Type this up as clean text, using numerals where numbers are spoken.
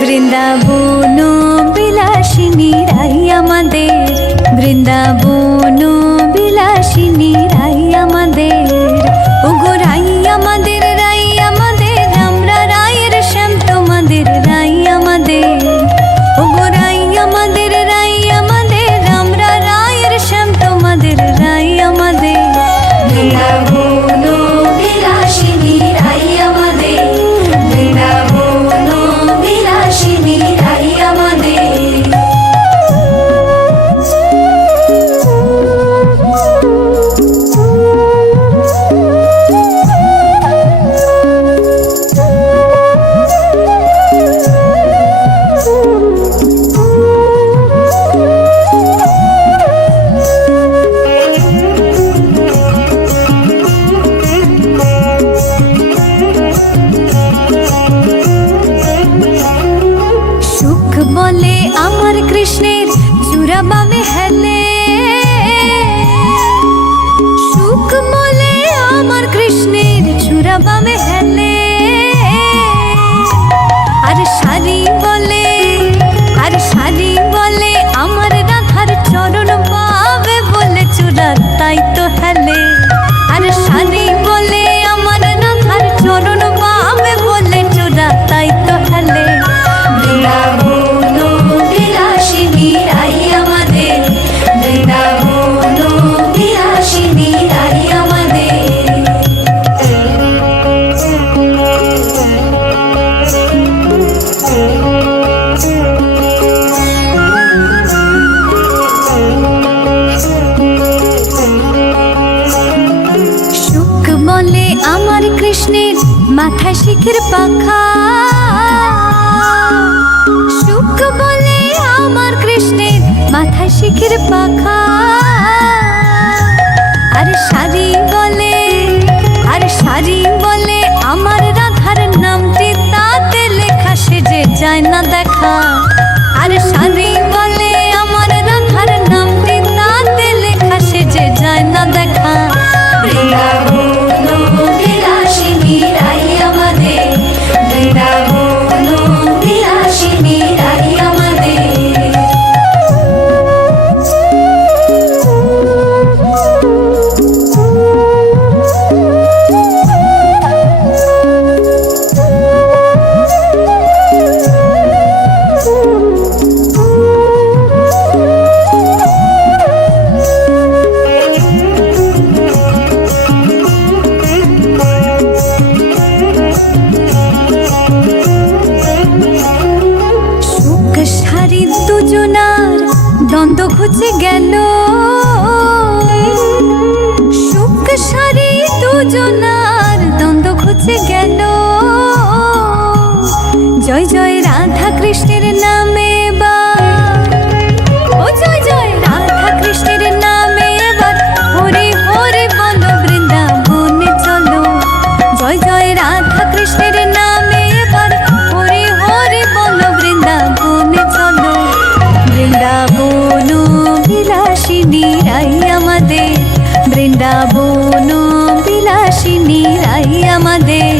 বৃন্দাবন বিলাসিনী রাই আমাদের, বৃন্দাবন বিলাসিনী রাই আমাদের, ওগো রাই আমাদের, রাই আমাদের, আমরা রায়ের শ্যাম তোমাদের রাই আমাদের, ওগো রাই আমাদের, রাই আমাদের, আমরা রায়ের শ্যাম তোমাদের রাই আমাদের। বৃন্দাবন বিলাসিনী রাই আমাদের, বৃন্দাবন বিলাসিনী রাই আমাদের। বলে আমার কৃষ্ণের চূড়াবামে হেলে, সুখ বলে আমার কৃষ্ণের চূড়াবামে হেলে, আর শাড়ি বলে, আর শাড়ি বলে আমার রাধার চরণ পাবে বলে চূড়া তাই তো হেলে, আর শাড়ি বলে আমার রাধার চরণ পাবে বলে চূড়া তাই তো হেলে। বৃন্দাবন বিলাসিনী রাই আমাদের, বৃন্দাবন বিলাসিনী রাই আমাদের। সুখ বলে আমার কৃষ্ণের মাথায় শিখের পাখা, সুখ বলে আমার কৃষ্ণের মাথায় শিখের পাখা, আর শাড়ি বলে, আর শাড়ি বলে আমার রাধার নামটি তাতে লেখা সেজে যায় না দেখা, আর শাড়ি বলে আমার রাধার নামটি তাতে লেখা সেজে যায় না দেখা। বৃন্দাবন বিলাসিনী রাই আমাদের, বৃন্দাবন বিলাসিনী রাই আমাদের। দুজনার দ্বন্দ্ব ঘুচে গেল, সুখ সারি দুজনার দ্বন্দ্ব ঘুচে গেল, জয় জয় রাধা কৃষ্ণের নামে এবার, ও জয় জয় রাধা কৃষ্ণের নামে এবার, হরে হরে বলো বৃন্দাবনে চলো, জয় জয় রাধা কৃষ্ণের নামে এবার, হরে হরে বলো বৃন্দাবনে চলো। বৃন্দাবন বিলাসিনী রাই আমাদের, বৃন্দাবন বিলাসিনী রাই আমাদের।